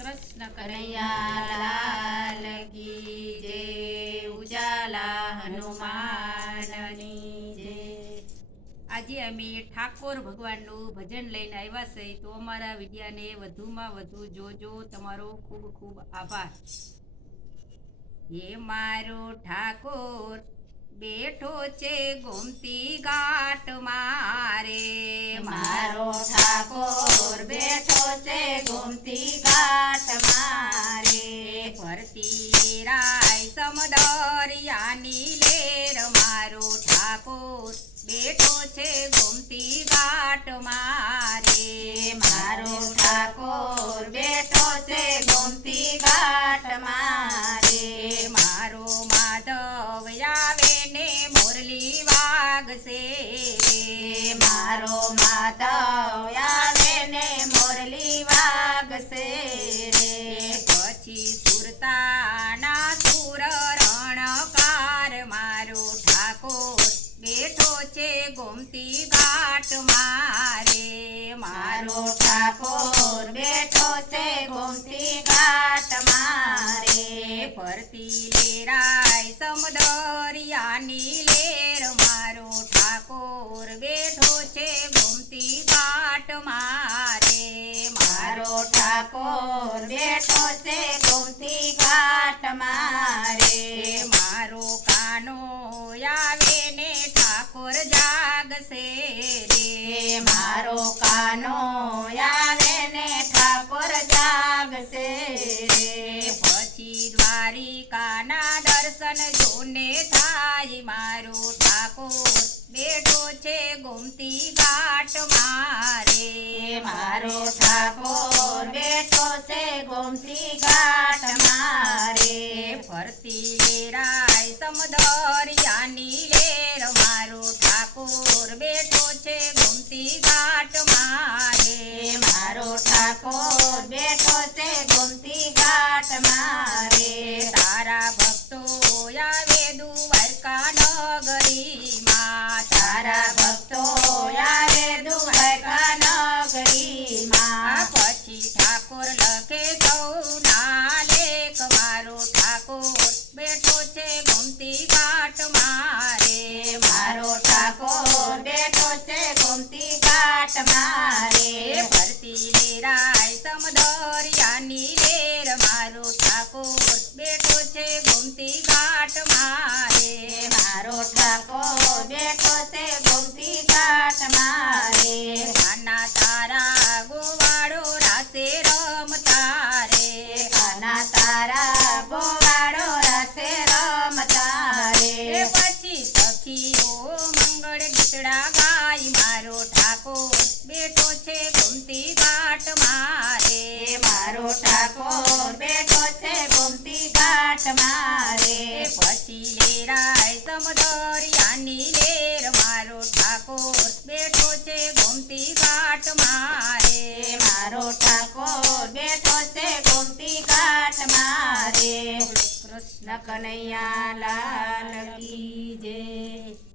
કૃષ્ણ કનૈયા કી જય, ઉજાલા હનુમાનની જય. આજે અમે ઠાકોર ભગવાનનું ભજન લઈને આવ્યા છે, તો અમારા વિડિયાને વધુમાં વધુ જોજો, તમારો ખૂબ ખૂબ આભાર. એ મારો ઠાકોર, બેઠો છે ગોમતી ઘાટ મારે મારો ઠાકોર સમદરિયાની લેર મારો ઠાકોર. બેઠો છે ગોમતી ઘાટ મારે મારો ઠાકોર બેઠો છે ગોમતી ઘાટ મારે મારો માધવ આવે ને મોરલી વાગશે. મારો માધવ ગોમતી ઘાટ મારે. મારો ઠાકોર બેઠો છે ગોમતી ઘાટ મારે. ફરતી લેરાય સમદરિયાની લેર. મારો ઠાકોર બેઠો છે ગોમતી ઘાટ મારે. મારો ઠાકોર બેઠો છે ગોમતી ઘાટ મારે. મારો કાનો જાગશે રે. મારો કાનો આવે ને ઠાકોર જાગશે રે. પછી દ્વારિકાના દર્શન જોને થાય મારો ઠાકોર. બેઠો છે ગોમતી ઘાટ મારે. મારો ઠાકોર બેઠો છે ગોમતી ઘાટ મારે. ફરતી લેરાય મારો ઠાકોર બેઠો છે ગોમતી ઘાટ મારે મારો ઠાકોર બેઠો છે ગોમતી ઘાટ મારે તારા ભક્તો આવે દ્વારકા નગરીમાં. તારા ભક્તો આવે દ્વારકા નગરીમાં. પછી ઠાકોર લખે ઘાટ મારે પછી લેરાય સમદરિયાની લેર મારો ઠાકોર બેઠો છે ગોમતી ઘાટ મારે. મારો ઠાકોર બેઠો છે ગોમતી ઘાટ મારે. કૃષ્ણ કનૈયા લાલ કી.